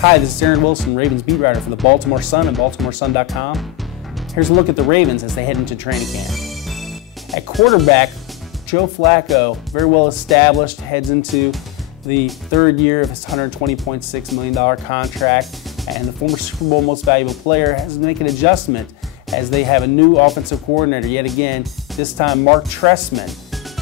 Hi, this is Aaron Wilson, Ravens beat writer for the Baltimore Sun and BaltimoreSun.com. Here's a look at the Ravens as they head into training camp. At quarterback, Joe Flacco, very well established, heads into the third year of his $120.6 million contract, and the former Super Bowl most valuable player has to make an adjustment as they have a new offensive coordinator yet again, this time Mark Trestman.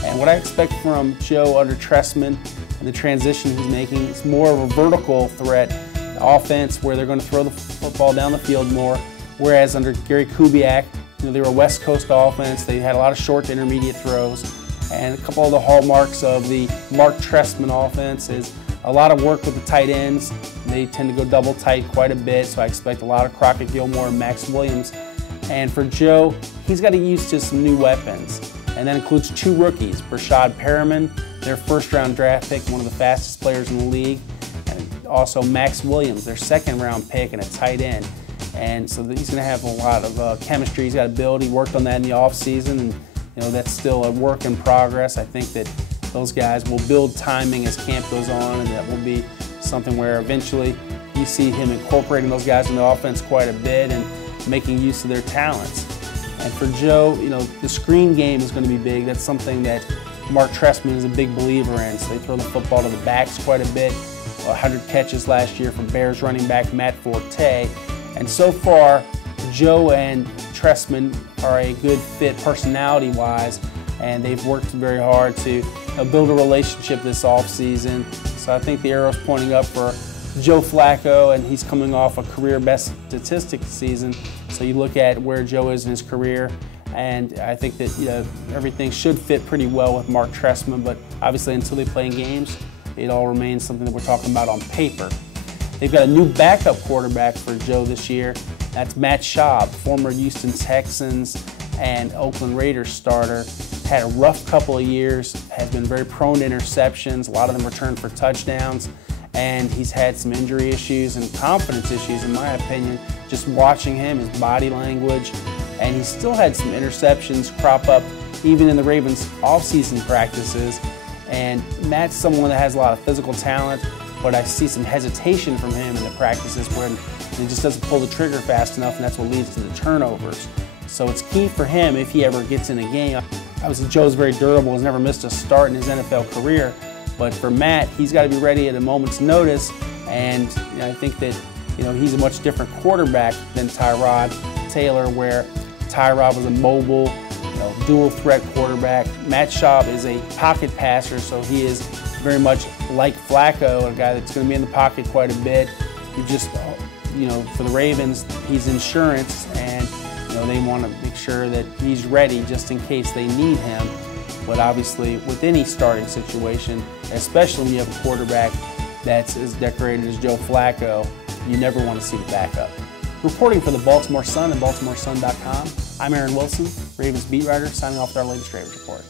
And what I expect from Joe under Trestman and the transition he's making is more of a vertical threat offense where they're going to throw the football down the field more, whereas under Gary Kubiak, they were a West Coast offense. They had a lot of short to intermediate throws, and a couple of the hallmarks of the Mark Trestman offense is a lot of work with the tight ends. They tend to go double tight quite a bit, so I expect a lot of Crockett Gilmore and Max Williams. And for Joe, he's got to get used to some new weapons, and that includes two rookies, Brashad Perriman, their first-round draft pick, one of the fastest players in the league, and also Max Williams, their second-round pick and a tight end. And so he's going to have a lot of chemistry he's got to build. He worked on that in the offseason, and that's still a work in progress. I think that those guys will build timing as camp goes on, and that will be something where eventually you see him incorporating those guys in the offense quite a bit and making use of their talents. And for Joe, the screen game is going to be big. That's something that Mark Trestman is a big believer in. So they throw the football to the backs quite a bit. 100 catches last year from Bears running back Matt Forte. And so far, Joe and Trestman are a good fit personality-wise, and they've worked very hard to build a relationship this offseason. So I think the arrow's pointing up for Joe Flacco, and he's coming off a career-best statistics season. So you look at where Joe is in his career, and I think that everything should fit pretty well with Mark Trestman, but obviously until they play in games, it all remains something that we're talking about on paper. They've got a new backup quarterback for Joe this year. That's Matt Schaub, former Houston Texans and Oakland Raiders starter. Had a rough couple of years, has been very prone to interceptions, a lot of them returned for touchdowns, and he's had some injury issues and confidence issues, in my opinion, just watching him, his body language, and he still had some interceptions crop up even in the Ravens offseason practices. And Matt's someone that has a lot of physical talent, but I see some hesitation from him in the practices where he just doesn't pull the trigger fast enough, and that's what leads to the turnovers. So it's key for him if he ever gets in a game. Obviously, Joe's very durable, has never missed a start in his NFL career, but for Matt, he's got to be ready at a moment's notice, and I think that he's a much different quarterback than Tyrod Taylor, where Tyrod was a mobile, dual threat quarterback. Matt Schaub is a pocket passer, so he is very much like Flacco, a guy that's going to be in the pocket quite a bit. He just, for the Ravens, he's insurance, and they want to make sure that he's ready just in case they need him. But obviously, with any starting situation, especially when you have a quarterback that's as decorated as Joe Flacco, you never want to see the backup. Reporting for the Baltimore Sun and BaltimoreSun.com, I'm Aaron Wilson, Ravens beat writer, signing off with our latest Ravens report.